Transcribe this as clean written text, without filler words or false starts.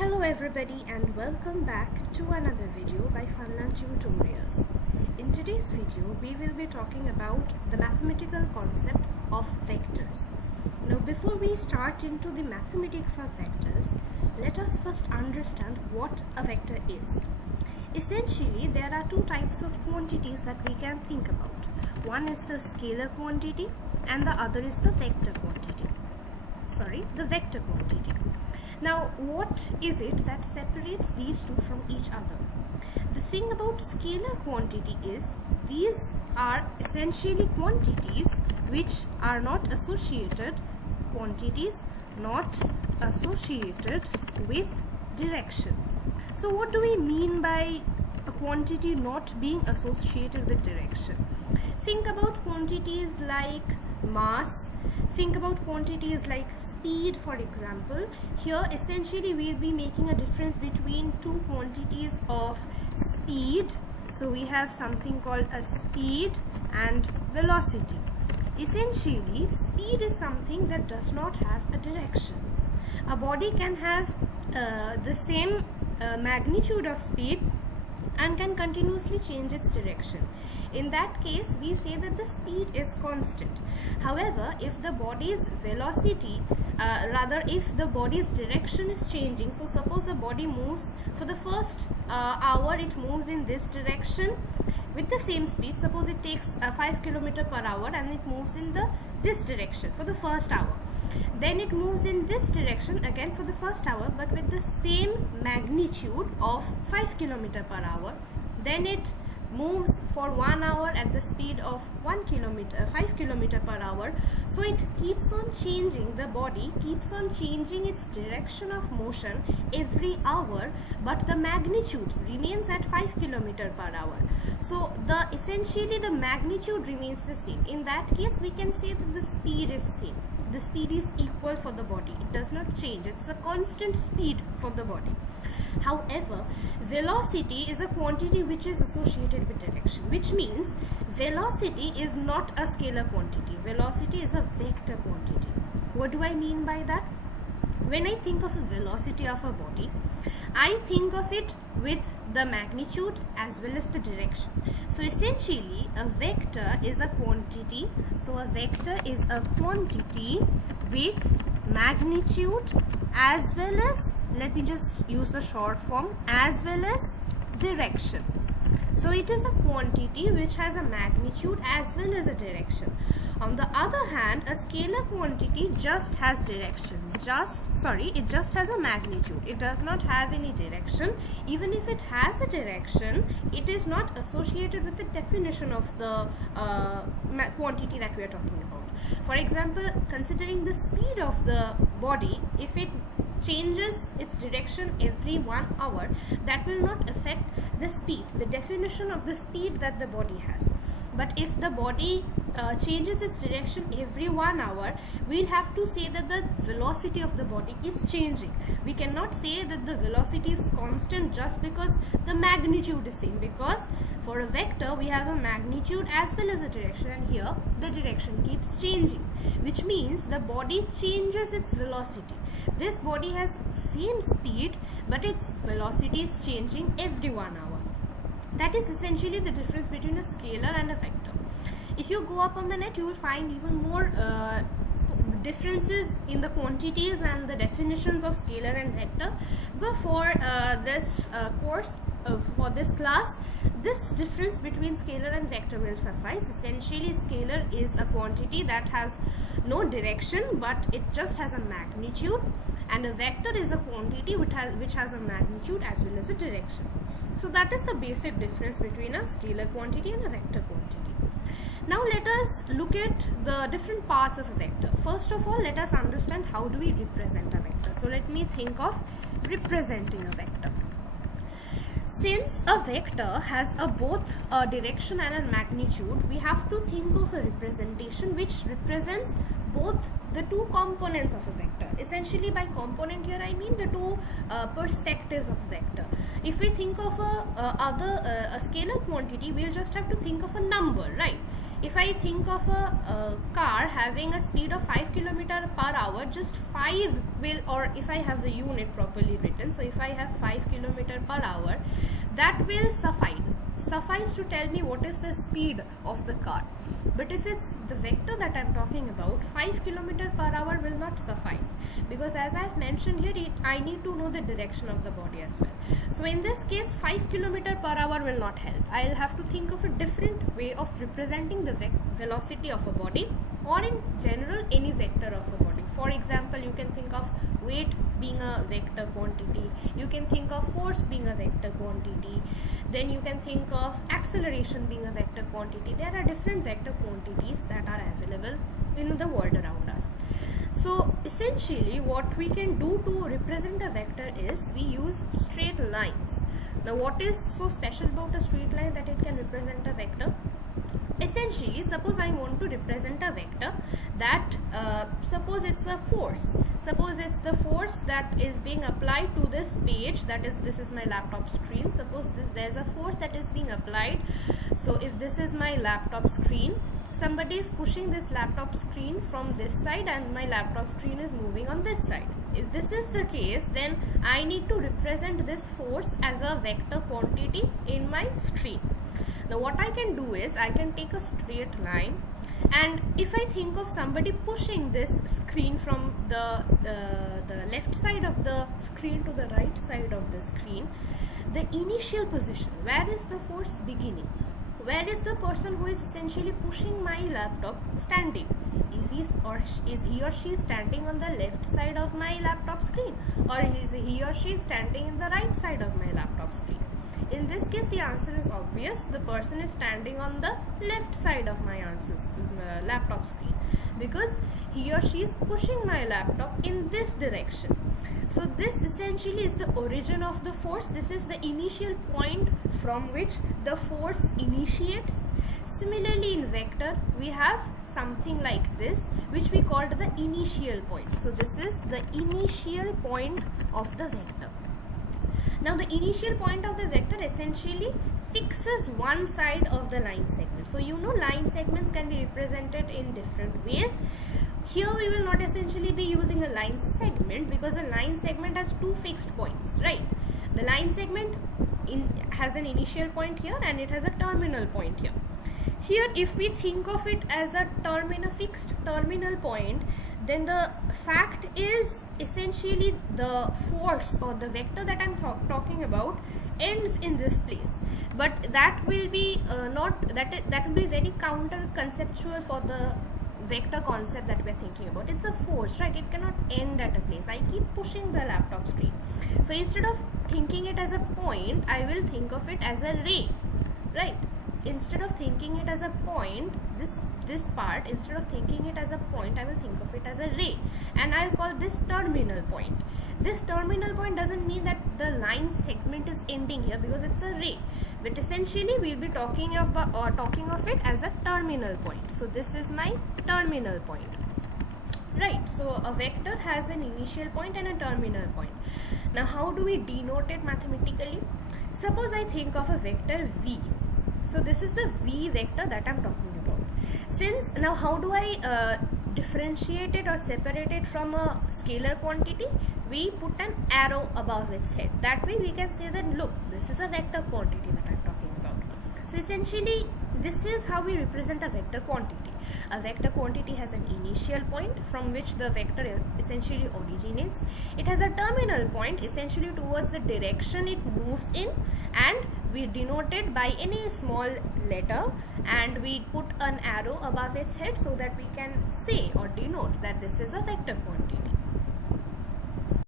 Hello everybody and welcome back to another video by Funland Tutorials. In today's video we will be talking about the mathematical concept of vectors. Now before we start into the mathematics of vectors, let us first understand what a vector is. Essentially there are two types of quantities that we can think about. One is the scalar quantity and the other is the vector quantity. The vector quantity. Now, what is it that separates these two from each other? The thing about scalar quantity is these are essentially quantities which are not associated with direction. So what do we mean by a quantity not being associated with direction? Think about quantities like mass. Think about quantities like speed, for example. Here essentially we'll be making a difference between two quantities of speed. So we have something called a speed and velocity. Essentially speed is something that does not have a direction. A body can have the same magnitude of speed and can continuously change its direction. In that case, we say that the speed is constant. However, if the body's velocity, if the body's direction is changing, so suppose a body moves for the first hour, it moves in this direction with the same speed. Suppose it takes 5 km per hour and it moves in this direction for the first hour. Then it moves in this direction again for the first hour, but with the same magnitude of 5 km per hour. Then it moves for 1 hour at the speed of 5 km per hour. So it keeps on changing, the body keeps on changing its direction of motion every hour, but the magnitude remains at 5 km per hour. So essentially the magnitude remains the same. In that case we can say that the speed is same. The speed is equal for the body. It does not change. It's a constant speed for the body. However, velocity is a quantity which is associated with direction, which means velocity is not a scalar quantity. Velocity is a vector quantity. What do I mean by that? When I think of a velocity of a body, I think of it with the magnitude as well as the direction. So essentially a vector is a quantity. So a vector is a quantity with magnitude as well as, let me just use the short form, as well as direction. So it is a quantity which has a magnitude as well as a direction. On the other hand, a scalar quantity just has direction. It just has a magnitude. It does not have any direction. Even if it has a direction, it is not associated with the definition of the quantity that we are talking about. For example, considering the speed of the body, if it changes its direction every 1 hour, that will not affect the speed, the definition of the speed that the body has. But if the body changes its direction every 1 hour, we'll have to say that the velocity of the body is changing. We cannot say that the velocity is constant just because the magnitude is same, because for a vector we have a magnitude as well as a direction, and here the direction keeps changing, which means the body changes its velocity. This body has same speed, but its velocity is changing every 1 hour. That is essentially the difference between a scalar and a vector. If you go up on the net, you will find even more differences in the quantities and the definitions of scalar and vector. But for this course, for this class, this difference between scalar and vector will suffice. Essentially, scalar is a quantity that has no direction, but it just has a magnitude, and a vector is a quantity which has a magnitude as well as a direction. So that is the basic difference between a scalar quantity and a vector quantity. Now let us look at the different parts of a vector. First of all, let us understand how do we represent a vector. So let me think of representing a vector. Since a vector has both a direction and a magnitude, we have to think of a representation which represents both the two components of a vector. Essentially by component here I mean the two perspectives of a vector. If we think of a scalar quantity, we'll just have to think of a number, right? if I think of a car having a speed of 5 km/h, just 5 will, or if I have the unit properly written, so if I have 5 km/h, that will suffice to tell me what is the speed of the car. But if it's the vector that I'm talking about, 5 km/h will not suffice, because as I've mentioned here, I need to know the direction of the body as well. So in this case, 5 km/h will not help. I'll have to think of a different way of representing the velocity of a body, or in general any vector of a body. For example, you can think of weight being a vector quantity, you can think of force being a vector quantity, then you can think of acceleration being a vector quantity. There are different vector quantities that are available in the world around us. So essentially what we can do to represent a vector is we use straight lines. Now what is so special about a straight line that it can represent a vector? Essentially, suppose I want to represent a vector that, suppose it's a force, suppose it's the force that is being applied to this page, that is, this is my laptop screen. Suppose there's a force that is being applied. So if this is my laptop screen, somebody is pushing this laptop screen from this side and my laptop screen is moving on this side. If this is the case, then I need to represent this force as a vector quantity in my screen. Now what I can do is I can take a straight line, and if I think of somebody pushing this screen from the left side of the screen to the right side of the screen, the initial position, where is the force beginning? Where is the person who is essentially pushing my laptop standing? Is he or she standing on the left side of my laptop screen, or is he or she standing in the right side of my laptop screen? In this case, the answer is obvious. The person is standing on the left side of my laptop screen, because he or she is pushing my laptop in this direction. So this essentially is the origin of the force. This is the initial point from which the force initiates. Similarly, in vector, we have something like this, which we called the initial point. So this is the initial point of the vector. Now the initial point of the vector essentially fixes one side of the line segment. So you know, line segments can be represented in different ways. Here we will not essentially be using a line segment, because a line segment has two fixed points, right? The line segment has an initial point here and it has a terminal point here. Here, if we think of it as a fixed terminal point, then the fact is essentially the force or the vector that I'm talking about ends in this place. But that will be that will be very counter conceptual for the vector concept that we're thinking about. It's a force, right? It cannot end at a place. I keep pushing the laptop screen. So instead of thinking it as a point, I will think of it as a ray, right? Instead of thinking it as a point, this part, instead of thinking it as a point, I will think of it as a ray, and I'll call this terminal point. This terminal point doesn't mean that the line segment is ending here, because it's a ray, but essentially we'll be talking of it as a terminal point. So this is my terminal point, right? So a vector has an initial point and a terminal point. Now how do we denote it mathematically? Suppose I think of a vector v. So this is the v vector that I'm talking about. Since now, how do I differentiate it or separate it from a scalar quantity? We put an arrow above its head. That way we can say that, look, this is a vector quantity that I'm talking about. So essentially, this is how we represent a vector quantity. A vector quantity has an initial point from which the vector essentially originates. It has a terminal point essentially towards the direction it moves in, and we denote it by any small letter, and we put an arrow above its head so that we can say or denote that this is a vector quantity.